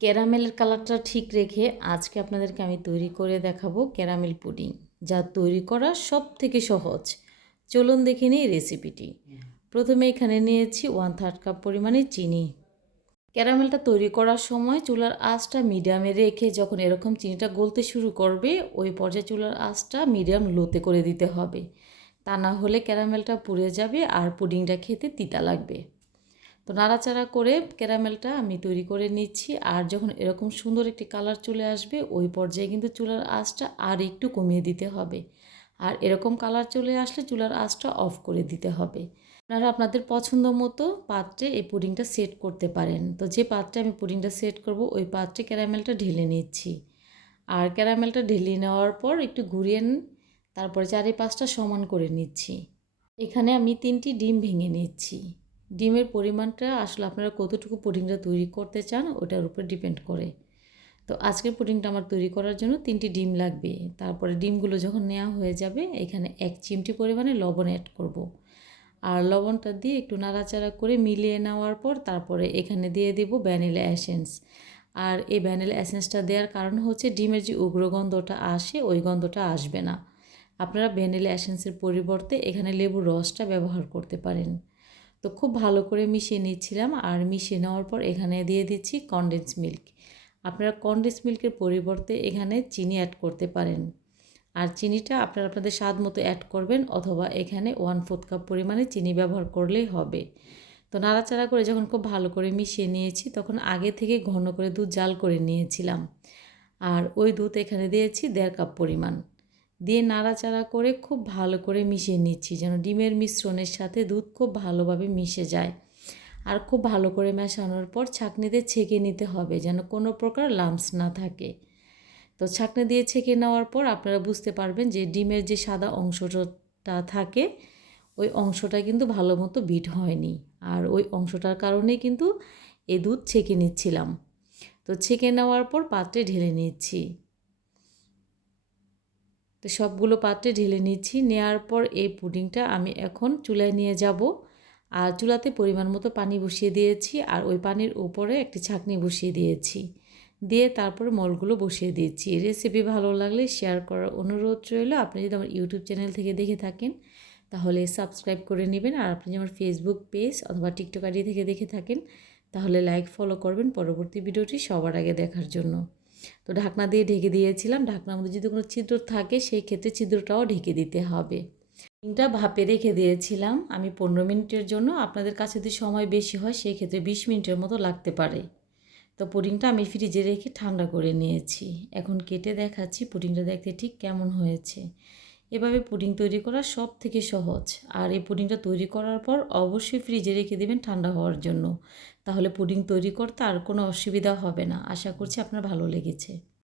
ক্যারামেলের কালারটা ঠিক রেখে আজকে আপনাদেরকে আমি তৈরি করে দেখাবো ক্যারামেল পুডিং, যা তৈরি করা সব থেকে সহজ। চলুন দেখে নিই রেসিপিটি প্রথমে এখানে নিয়েছি ওয়ান থার্ড কাপ পরিমাণে চিনি। ক্যারামেলটা তৈরি করার সময় চুলার আঁচটা মিডিয়ামে রেখে যখন এরকম চিনিটা গলতে শুরু করবে, ওই পর্যায়ে চুলার আঁচটা মিডিয়াম লোতে করে দিতে হবে। তা না হলে ক্যারামেলটা পুড়ে যাবে আর পুডিংটা খেতে তিতা লাগবে। তো নাড়াচাড়া করে ক্যারামেলটা আমি তৈরি করে নিচ্ছি। আর যখন এরকম সুন্দর একটি কালার চলে আসবে, ওই পর্যায়ে কিন্তু চুলার আঁচটা আর একটু কমিয়ে দিতে হবে। আর এরকম কালার চলে আসলে চুলার আঁচটা অফ করে দিতে হবে। আপনারা আপনাদের পছন্দ মতো পাত্রে এই পুডিংটা সেট করতে পারেন। তো যে পাত্রে আমি পুডিংটা সেট করব, ওই পাত্রে ক্যারামেলটা ঢেলে নিচ্ছি। আর ক্যারামেলটা ঢেলে নেওয়ার পর একটু ঘুরিয়ে তারপরে চারি পাঁচটা সমান করে নিচ্ছি। এখানে আমি তিনটি ডিম ভেঙে নিচ্ছি। ডিমের পরিমাণটা আসলে আপনারা কতটুকু পুডিংটা তৈরি করতে চান ওটার উপর ডিপেন্ড করে। তো আজকের পুডিংটা আমার তৈরি করার জন্য তিনটি ডিম লাগবে। তারপরে ডিমগুলো যখন নেওয়া হয়ে যাবে, এখানে এক চিমটি পরিমাণে লবণ অ্যাড করব। আর লবণটা দিয়ে একটু নাড়াচাড়া করে মিলিয়ে নেওয়ার পর তারপরে এখানে দিয়ে দেব ভ্যানিলা অ্যাসেন্স আর এই ভ্যানিলা অ্যাসেন্সটা দেওয়ার কারণ হচ্ছে ডিমের যে উগ্র গন্ধটা আসে, ওই গন্ধটা আসবে না। আপনারা ভ্যানিলা অ্যাসেন্সের পরিবর্তে এখানে লেবুর রসটা ব্যবহার করতে পারেন। তো খুব ভালো করে মিশিয়ে নিচ্ছিলাম আর মিশিয়ে নেওয়ার পর এখানে দিয়ে দিচ্ছি কনডেন্স মিল্ক আপনারা কনডেন্স মিল্কের পরিবর্তে এখানে চিনি অ্যাড করতে পারেন। আর চিনিটা আপনারা আপনাদের স্বাদ মতো অ্যাড করবেন অথবা এখানে ওয়ান ফোর্থ কাপ পরিমাণে চিনি ব্যবহার করলেই হবে। তো নাড়াচাড়া করে যখন খুব ভালো করে মিশিয়ে নিয়েছি তখন আগে থেকে ঘন করে দুধ জাল করে নিয়েছিলাম। আর ওই দুধ এখানে দিয়েছি দেড় কাপ পরিমাণ। দিয়ে নাড়াচাড়া করে খুব ভালো করে মিশিয়ে নিচ্ছি, যেন ডিমের মিশ্রণের সাথে দুধ খুব ভালোভাবে মিশে যায়। আর খুব ভালো করে মেশানোর পর ছাঁকনিতে ছেঁকে নিতে হবে, যেন কোনো প্রকার লাম্পস না থাকে। তো ছাঁকনি দিয়ে ছেঁকে নেওয়ার পর আপনারা বুঝতে পারবেন যে ডিমের যে সাদা অংশটা থাকে, ওই অংশটা কিন্তু ভালো মতো বিট হয়নি। আর ওই অংশটার কারণেই কিন্তু এই দুধ ছেঁকে নিচ্ছিলাম। তো ছেঁকে নেওয়ার পর পাত্রে ঢেলে নিচ্ছি। তো সবগুলো পাত্রে ঢেলে নিচ্ছি। নেওয়ার পর এই পুডিংটা আমি এখন চুলায় নিয়ে যাব। আর চুলাতে পরিমাণ মতো পানি বসিয়ে দিয়েছি আর ওই পানির উপরে একটি ছাঁকনি বসিয়ে দিয়েছি। দিয়ে তারপরে মলগুলো বসিয়ে দিয়েছি। রেসিপি ভালো লাগলে শেয়ার করার অনুরোধ রইল। আপনি যদি আমার ইউটিউব চ্যানেল থেকে দেখে থাকেন, তাহলে সাবস্ক্রাইব করে নেবেন। আর আপনি যদি আমার ফেসবুক পেজ অথবা টিকটক আইডি থেকে দেখে থাকেন, তাহলে লাইক ফলো করবেন। পরবর্তী ভিডিওটি সবার আগে দেখার জন্য। তো ঢাকনা দিয়ে ঢেকে দিয়েছিলাম। ঢাকনার মধ্যে যদি কোনো ছিদ্র থাকে, সেই ক্ষেত্রে ছিদ্রটাও ঢেকে দিতে হবে। ডিমটা ভাপে রেখে দিয়েছিলাম আমি পনেরো মিনিটের জন্য। আপনাদের কাছে যদি সময় বেশি হয়, সেই ক্ষেত্রে বিশ মিনিটের মতো লাগতে পারে। তো পুডিংটা আমি ফ্রিজে রেখে ঠান্ডা করে নিয়েছি। এখন কেটে দেখাচ্ছি, পুডিংটা দেখতে ঠিক কেমন হয়েছে। এভাবে পুডিং তৈরি করা সব থেকে সহজ। আর এই পুডিংটা তৈরি করার পর অবশ্যই ফ্রিজে রেখে দেবেন ঠান্ডা হওয়ার জন্য। তাহলে পুডিং তৈরি করতে আর কোনো অসুবিধা হবে না। আশা করছি আপনার ভালো লেগেছে।